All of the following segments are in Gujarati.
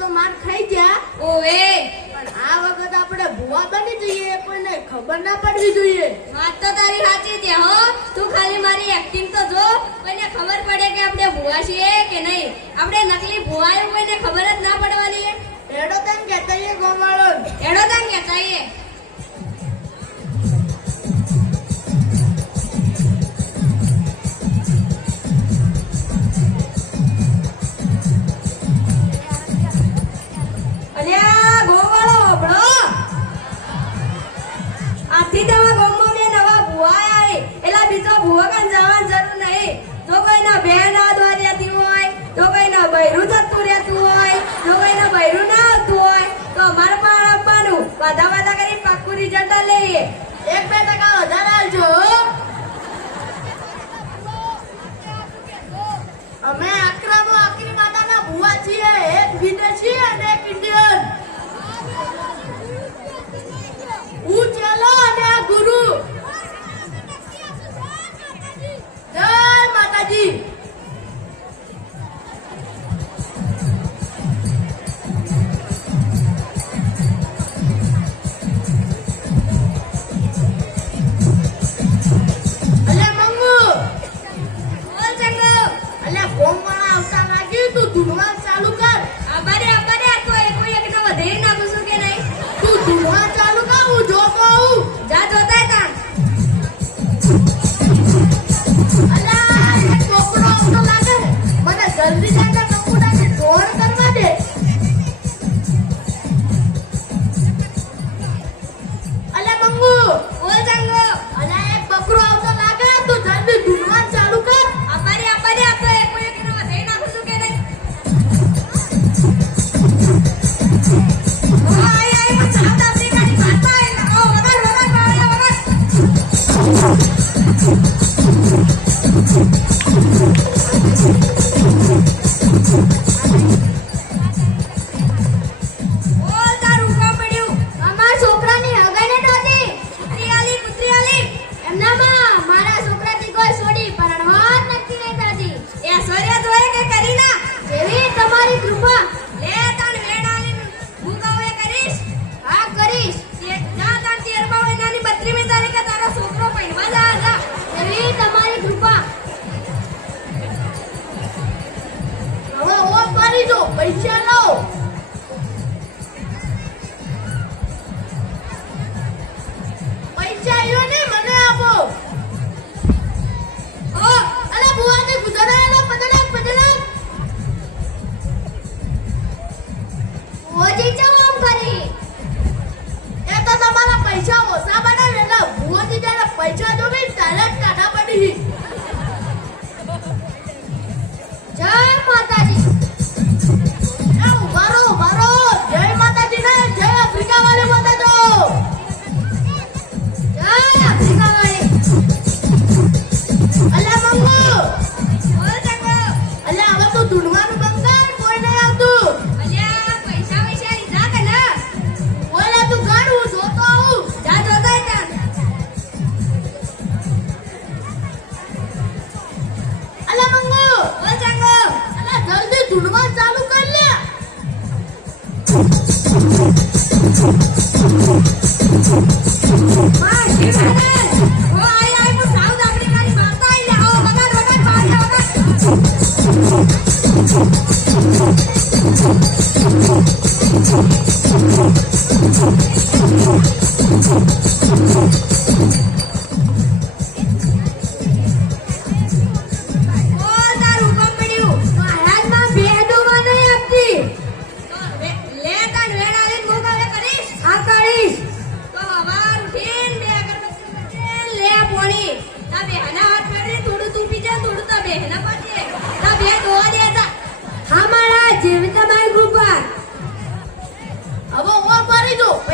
તો માર ખાઈ ગયા ઓએ પણ આ વખત આપણે ભૂવા બની જઈએ પણ ખબર ના પડવી જોઈએ. વાત તો તારી સાચી છે હો. તું ખાલી મારી એક્ટિંગ તો જો કોઈને ખબર પડે કે આપણે ભૂવા છીએ કે નહીં. આપણે નકલી ભૂવાયું ને ખબર જ ના પડવાની. એડો તન કહેતા ગોમાળો એડો તન કહેતા લઈએ એક બે ટકા વધારે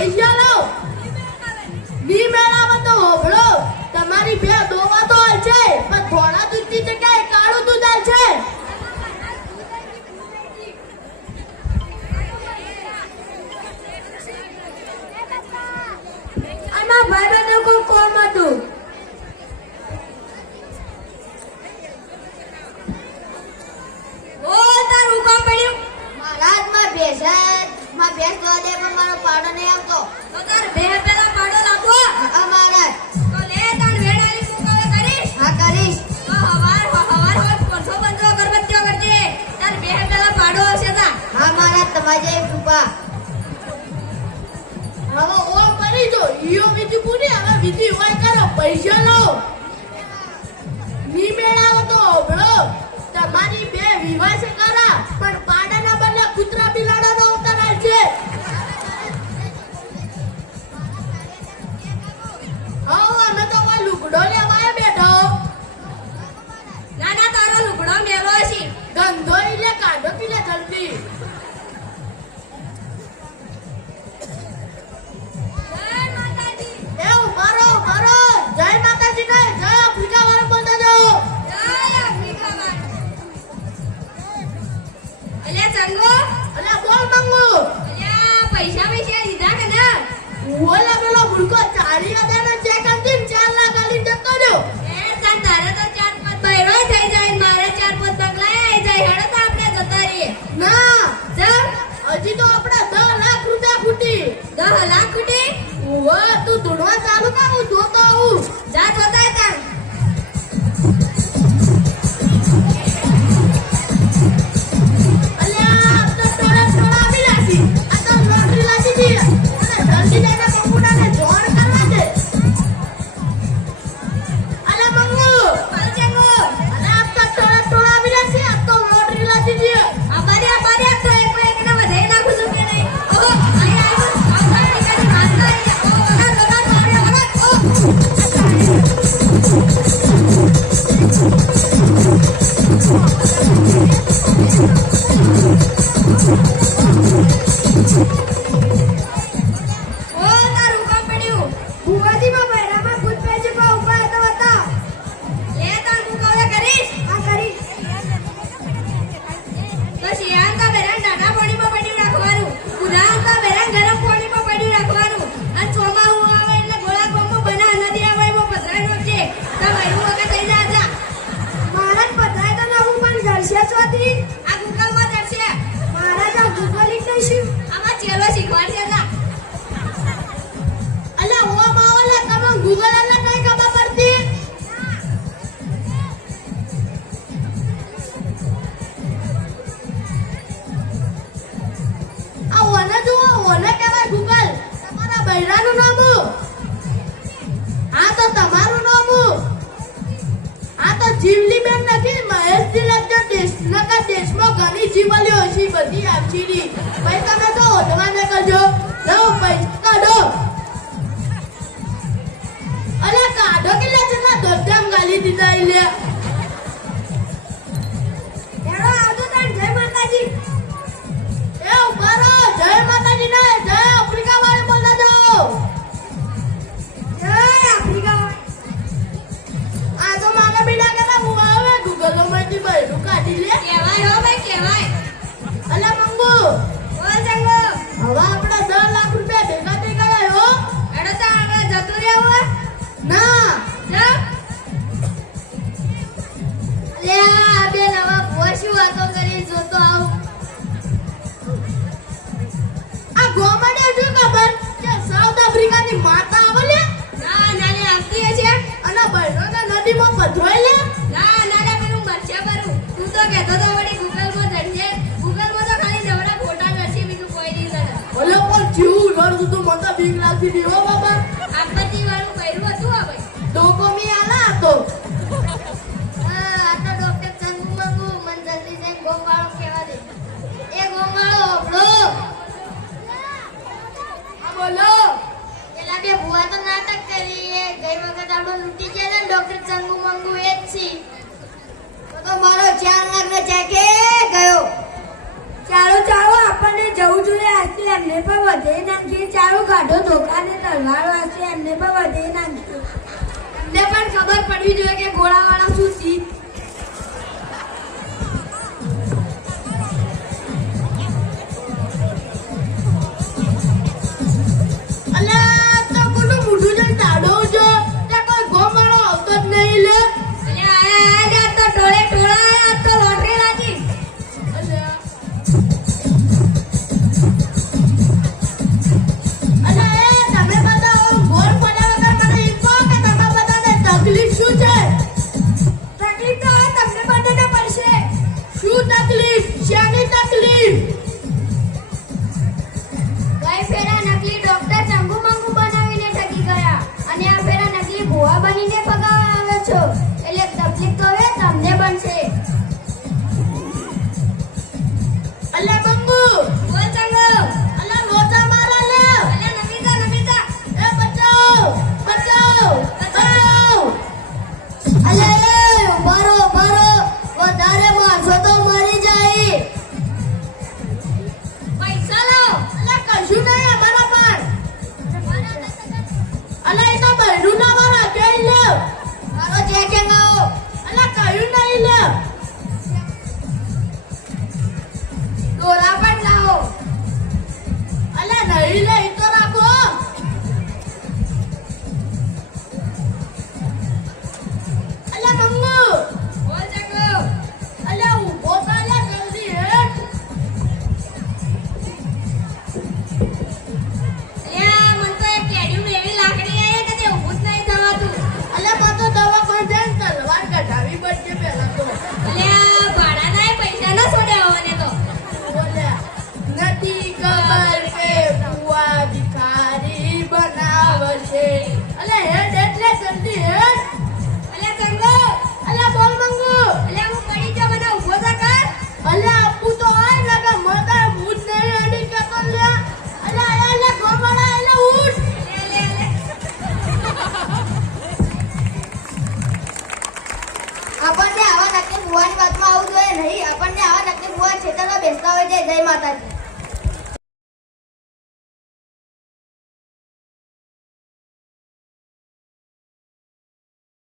પૈસા લાવ બી તો હોભળો. તમારી બે દોવા તો છે, પણ થોડા દૂધની જગ્યાએ કાળું દૂધ છે. આમાં ભારતનું કોમ હતું? બાજે કૃપા. હવે ઓ પડી જો ઈયો વિધિ પૂરી હવે વિધિ હોય કરો પૈસા લો ની મેળાવ તો ઓબળો તમારી બે વિવાહ છે કરા પણ પાડાના બદલે કૂતરા બિલાડા નો અવતાર છે. હા અમે તો આ લુગડો લેવા બેઠો. ના ના તારો લુગડો મેલો છે. ગંધો એટલે કાઢો પીલે જલ્દી ताली वाजा म्हणजे? પૈડાનું નામું આ તો તમારું નામું આ તો જીવલી બેન નથી, મહેશજી લગ્ન દેશ દેશમાં ઘણી જીવલીઓ છે બધી આપશીની ભાઈ, તમે તો ઓઢવા ને લો પૈસા કાઢો. અલે, કાઢો કે લે જના દોડામ ગાલી દીધા લે એડો આવજો તાર જય માતાજી. માતા ના ના ને આંતી અને બહેનો તો નદીમાં પધરોય લે. ના ના ના પેલું તું તો કહેતો તો વળી ગૂગલમાં જડજે ગૂગલ તો ખાલી નવરા ફોટા જશે બીજું કોઈ નહીં ઓલો પણ જીવ રડ હું તો મને બીક લાગતી નહીં હો બાબા. જ્યાં લગ્ન ગયો? ચાલો ચાલો, આપણને જવું જોઈએ. આથી એમને પણ વધે નાખીએ ચાલો, કાઢો ધોકાને તલવાર. વાંચે એમને પણ વધે નાખીએ એમને પણ ખબર પડવી જોઈએ કે ગોળાવાળા શું ચીજ Quincy. எழுத જય માતાજી.